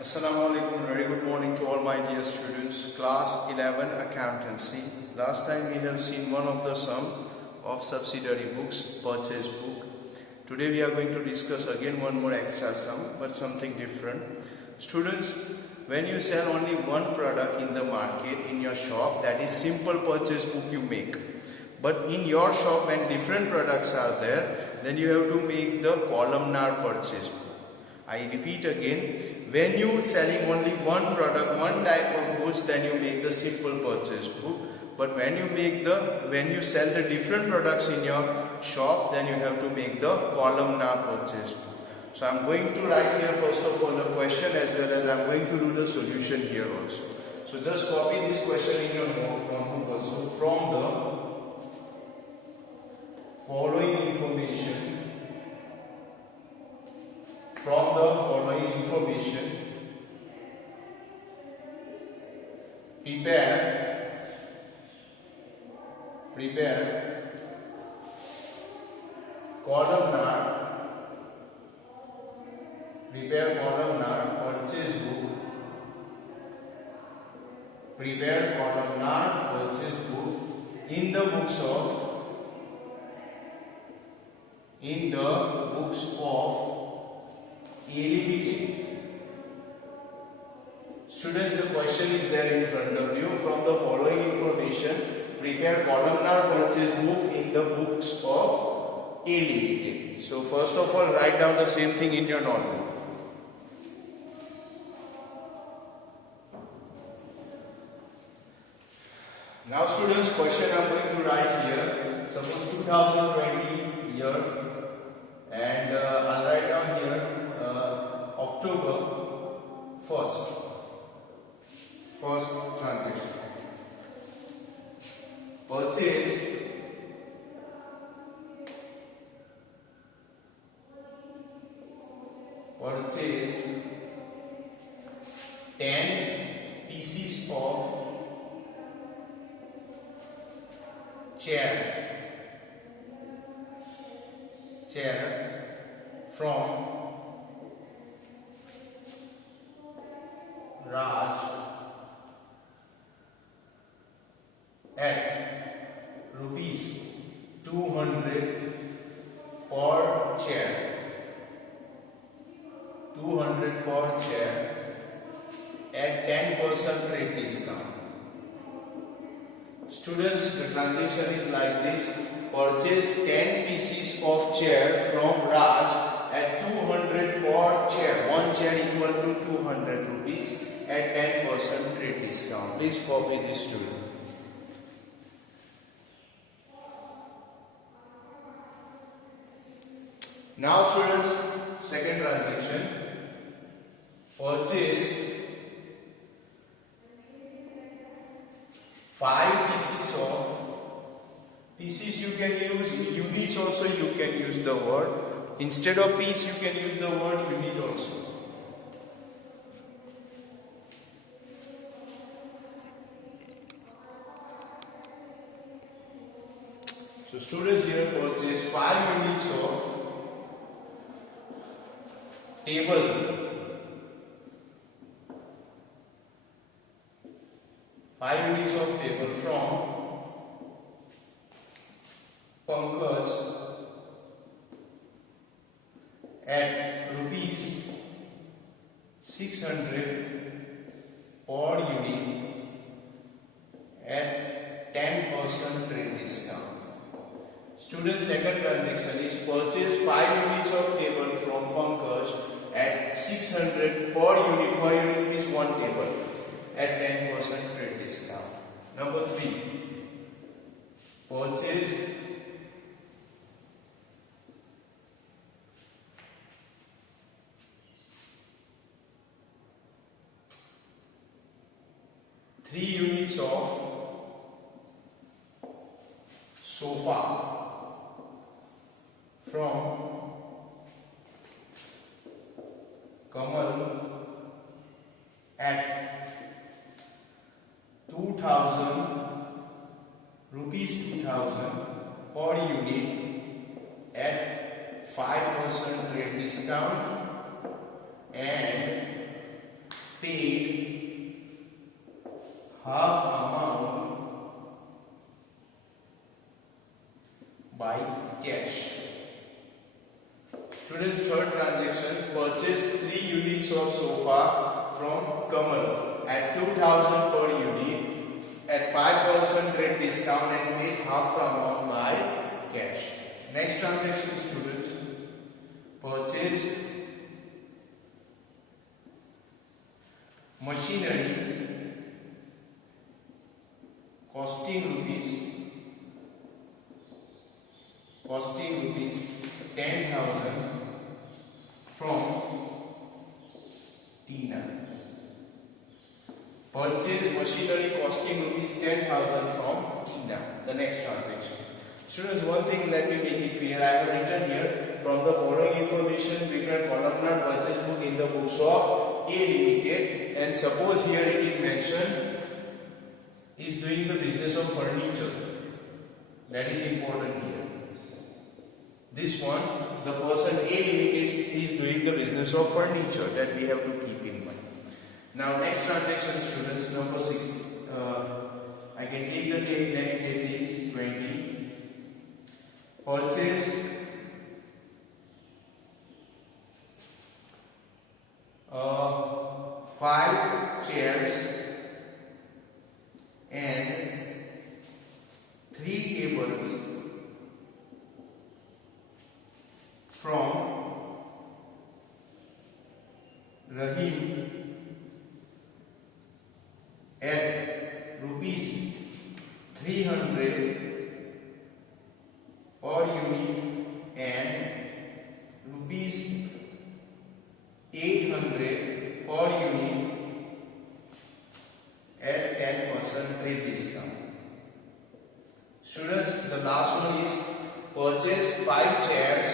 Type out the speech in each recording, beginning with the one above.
Assalamu alaikum, very good morning to all my dear students. Class 11 Accountancy. Last time we have seen one of the sum of subsidiary books, purchase book. Today we are going to discuss again one more extra sum, but something different. Students, when you sell only one product in the market in your shop, that is simple purchase book you make. But in your shop when different products are there, then you have to make the columnar purchase book. I repeat again, when you selling only one product, one type of goods, then you make the simple purchase book. But when you sell the different products in your shop, then you have to make the columnar purchase book. So I am going to write here first of all the question, as well as I am going to do the solution here also. So just copy this question in your notebook also. From the following information, prepare columnar purchase book. Prepare columnar purchase book in the books of A Limited. Students, the question is there in front of you. From the following information, prepare columnar purchase book in the books of A Limited. So first of all, write down the same thing in your notebook. Now students, question I am going to write here. Suppose 2020 year, and I'll write down here October 1st transaction. Purchase 10 pieces of chair from Raj at rupees 200 per chair. 200 per chair at 10% trade discount. Students, the transaction is like this. Purchase 10 pieces of chair from Raj at 200 per chair. One chair equal to 200 rupees at 10% trade discount. Please copy this student. Now students, second transaction. Purchase 5 pieces you can use, units also you can use the word. Instead of piece you can use the word unit also. So students, here purchase 5 units of table. 5 units of table from Pankaj at rupees 600 per unit at 10% trade discount. Student, second transaction is purchase 5 units of table from Pankaj at 600 per unit. Per unit means one table at 10% trade discount. Number 3, purchase 3 units of sofa from Kamal at 2000 per unit at 5% rate discount, and paid half amount by cash. Students, third transaction, purchase 3 units of sofa from Kamal at 2000 per unit at 5% rate discount and paid half the amount by cash. Next transaction, students, purchase machinery costing rupees 10,000 from Tina. Purchase machinery costing rupees 10,000 from Tina. The next transaction. Students, one thing let me make it clear. I have written here, from the following information prepare columnar purchase book in the books of A Limited, and suppose here it is mentioned is doing the business of furniture. That is important here. This one, the person A Limited is doing the business of furniture, that we have to keep in mind. Now next transaction, students, number 6. I can take the date, next date is 20. Purchase 5 chairs and 3 tables from Rahim at rupees 300 per unit and rupees 800 per unit at 10% rate discount. Students, the last one is purchase 5 chairs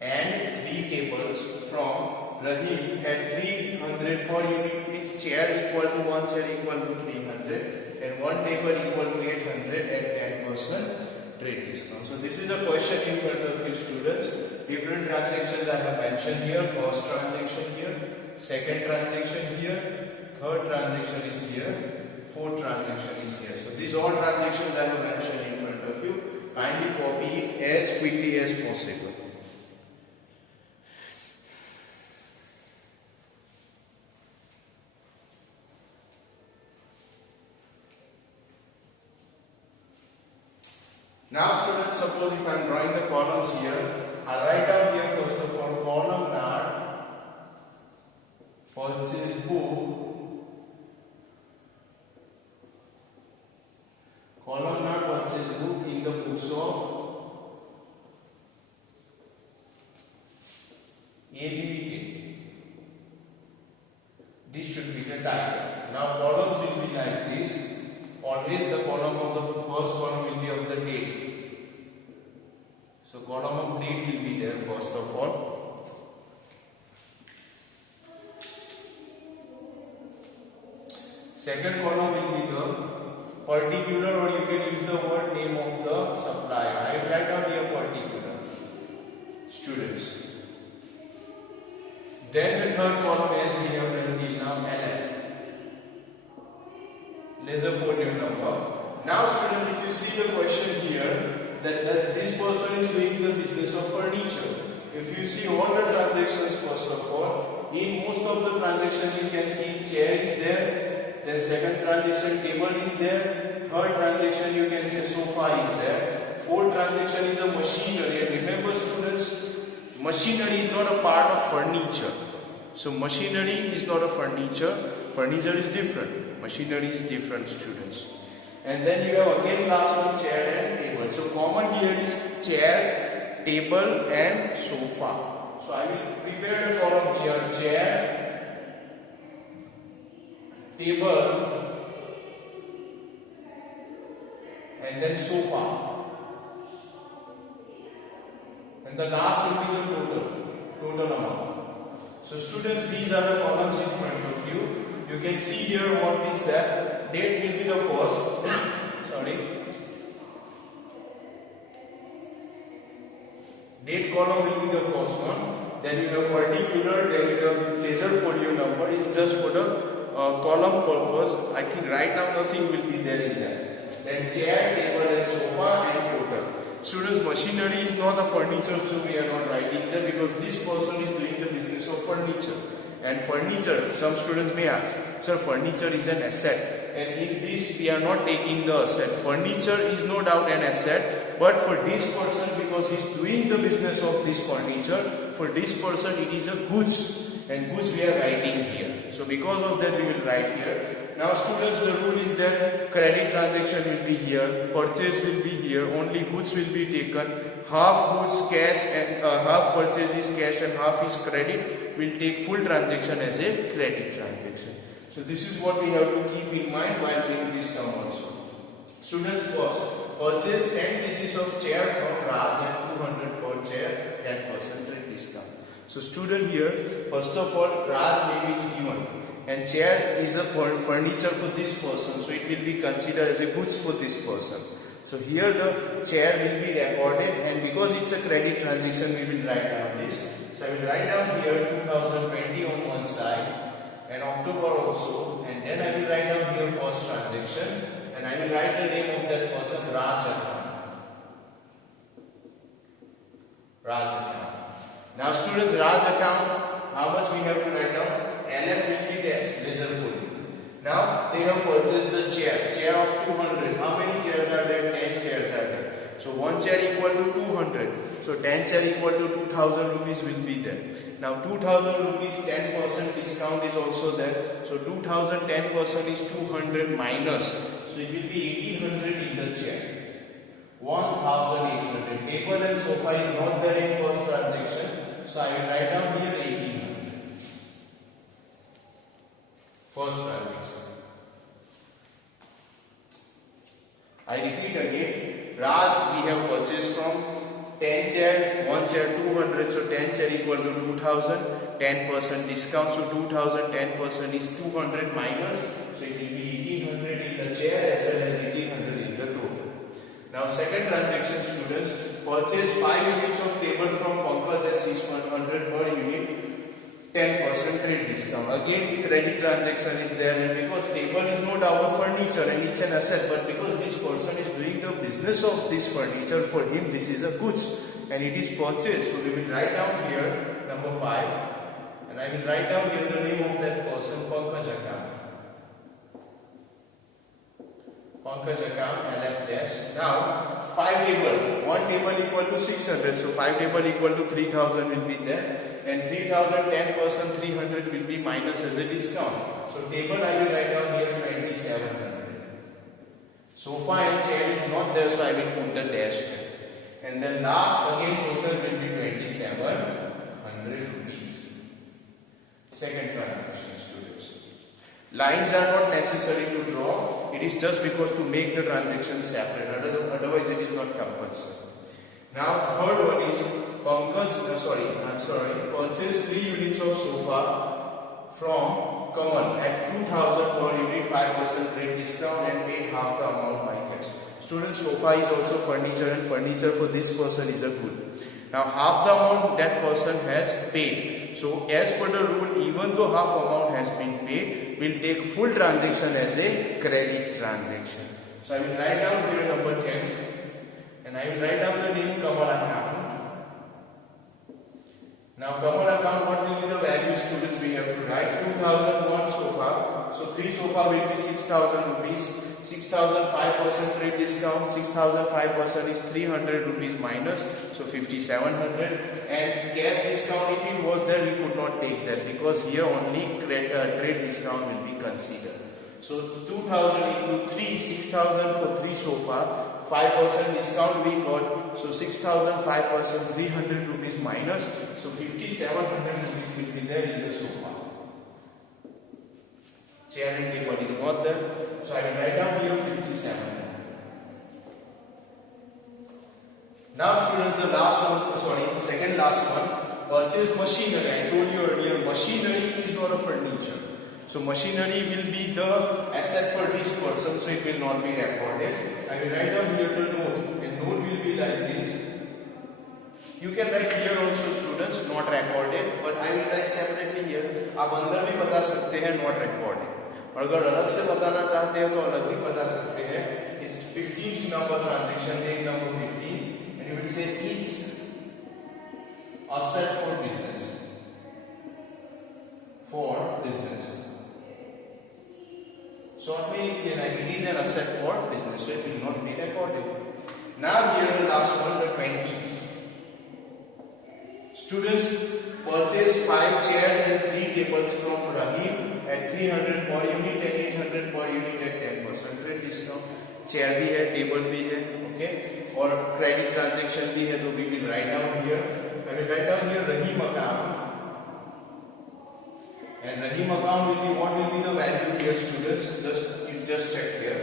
and 3 tables from Rahim at 300 per unit. Means chair equal to 1 chair equal to 300 and 1 table equal to 800 at 10% trade discount. So this is a question in front of you, students. Different transactions I have mentioned here. First transaction here, second transaction here, third transaction is here, fourth transaction is here. So these all transactions I have mentioned in front of you. Kindly copy it as quickly as possible. Now students, suppose if I am drawing the columns here, I write down here first of all columnar purchase book, columnar purchase book in the books of A Limited. This should be the title. Now columns will be like this. Always the column of the first column will be of the date. So column of date will be there first of all. Second column will be the particular, or you can use the word name of the supplier. I will write down here particular. Students. Then the third column, as we have written till now, LF. Laser folio number. Now students, if you see the question here, that this person is doing the business of furniture. If you see all the transactions, first of all, in most of the transactions you can see chair is there, then second transaction table is there, third transaction you can say sofa is there, fourth transaction is a machinery. And remember students, machinery is not a part of furniture. So machinery is not a furniture. Furniture is different. Machinery is different, students. And then you have again last one, chair and table. So common here is chair, table and sofa. So I will prepare the column here, chair, table and then sofa. And the last will be the total amount. So students, these are the columns in front of you. You can see here what is that. Date will be the first. Sorry. Date column will be the first one. then you have particular, then you have laser folio number. It's just for the column purpose. I think right now nothing will be there in that. Then chair, table and sofa and total. Students, machinery is not a furniture, so we are not writing there because this person is doing the business of furniture. And furniture, some students may ask, sir, furniture is an asset, and in this we are not taking the asset. Furniture is no doubt an asset, but for this person, because he is doing the business of this furniture, for this person it is a goods, and goods we are writing here. So because of that we will write here. Now students, the rule is that credit transaction will be here, purchase will be here, only goods will be taken, half goods cash and half purchase is cash and half is credit. Will take full transaction as a credit transaction. So this is what we have to keep in mind while doing this sum also. Students, first, purchase 10 pieces of chair from Raj at 200 per chair, 10% discount. So student here, first of all, Raj name is given and chair is a furniture for this person, so it will be considered as a goods for this person. So here the chair will be recorded, and because it's a credit transaction we will write down this. So I will write down here 2020 on one side and October also, and then I will write down here first transaction, and I will write the name of that person, Raj account. Raj account. Now students, Raj account, how much we have to write down? LF will be dash, laser folio. Now they have purchased the chair of 200. How many chairs are there? 10 chairs are there. So 1 chair equal to 200. So 10 chair equal to 2000 rupees will be there. Now 2000 rupees 10% discount is also there. So 2000 10% is 200 minus. So it will be 1800 in the chair. 1800. Table and sofa is not there in first transaction. So I will write down here 1800. First transaction. I repeat again. Raj we have purchased from 10 chair, 1 chair 200, so 10 chair equal to 2000, 10% discount, so 2000 10% is 200 minus, so it will be 1800 in the chair as well as 1800 in the total. Now second transaction students, purchase 5 units of table from Pankaj at 600 per unit, 10% trade discount. Again credit transaction is there, and because table is no doubt a furniture and it's an asset, but because this person is doing the business of this furniture, for him this is a goods and it is purchased. So we will write down here number 5, and I will write down here the name of that person, Pankaj account. Pankaj account LF dash. Now 5 table, 1 table equal to 600, so 5 table equal to 3000 will be there, and 3000 10% 300 will be minus as a discount. So table I will write down here 2700. Sofa and chair is not there, so I will put the dash there. And then last again total will be 2700 rupees. Second transaction students. Lines are not necessary to draw. It is just because to make the transaction separate. Otherwise it is not compulsory. Now third one is purchase 3 units of sofa from Kamal at 2000 per unit, 5% trade discount, and paid half the amount by cash. Students, sofa is also furniture, and furniture for this person is a good. Now half the amount that person has paid. So as per the rule, even though half amount has been paid, we'll take full transaction as a credit transaction. So I will write down here number 10, and I will write down the name Kamal account. Now Kamal account, what will be the value students we have to write? 2001 sofa. So 3 sofa will be 6000 rupees. 6000 5% trade discount. 6000 5% is 300 rupees minus. So 5700. And cash discount, if it was there, we could not take that because here only trade discount will be considered. So 2000 into 3, 6000 for 3 sofa. 5% discount we got, so 6000 5% 300 rupees minus, so 5700 rupees will be there in the sofa. Chair and table is not there, so I will write down here 5700. Now students, the second last one, purchase machinery. I told you earlier, machinery is not a furniture. So machinery will be the asset for this person, so it will not be recorded. I will write down here the note, and note will be like this. You can write here also students, not not recorded, but I will write separately here. आप अंदर भी बता सकते हैं not recorded, और अगर अलग से बताना चाहते हो तो अलग भी बता सकते हैं. इस 15th number transaction, take number 15, and you will say it's asset for business. For business. Short में लिख लेना, it is an asset for business, so it will not be recorded. Now here the last one, the 20th. Students purchase 5 chairs and 3 tables from Rahim at 300 per unit and 800 per unit at 10% rate discount. Chair भी है, table भी है, okay? और credit transaction भी है, तो we will write down here. I will write down here Rahim account. And Rahim account will be, what will be the value here, students? Just check here.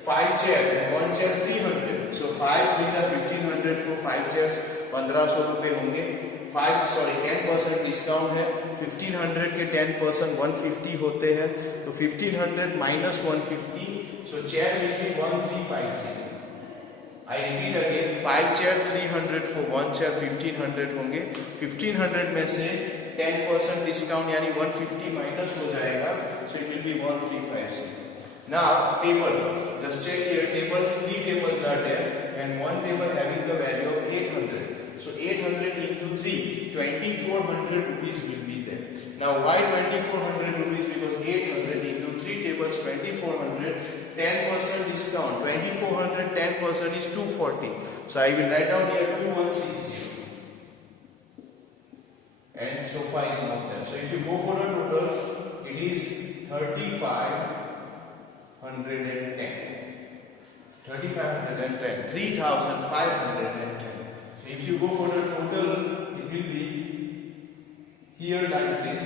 5 chair and 1 chair 300. So 5 3s are 1500 for 5 chairs. 1500 रुपए होंगे. 10% discount है. 1500 के 10% 150 होते हैं. तो 1500 minus 150. So chair will be 1350. I repeat again. 5 chair 300 for 1 chair 1500 होंगे. 1500 में से 10% डिस्काउंट यानी 150 माइनस हो जाएगा. So it will be 1350. Now table. Just check here. Table 3 tables are there and 1 table having the value of 800. So 800 into 3, 2400 rupees will be there. Now why 2400 rupees? Because 800 into 3 tables 2400, 10% discount. 2400 10% is 240. So I will write down here 2160. And sofa is not there. So if you go for a total, it is 3510. 3510. 3510. So if you go for the total, it will be here like this,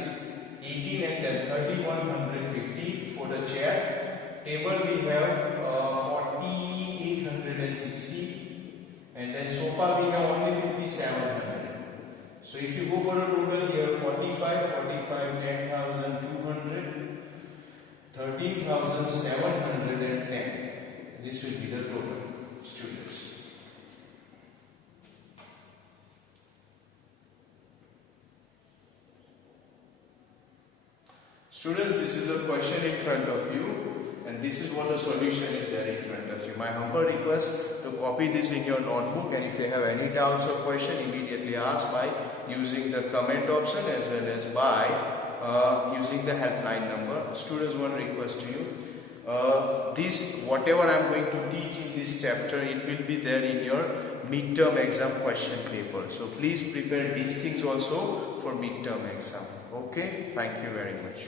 18 and 10, 3150 for the chair. Table we have 4860, and then sofa we have only 5700. So if you go for a total here, 45, 10,200, 13,710. This will be the total, students. Students, this is a question in front of you, and this is what the solution is there in front of you. My humble request to copy this in your notebook, and if you have any doubts or question, immediately ask by using the comment option as well as by using the helpline number. Students, one request to you. Whatever I am going to teach in this chapter, it will be there in your midterm exam question paper. So please prepare these things also for midterm exam. Okay, thank you very much.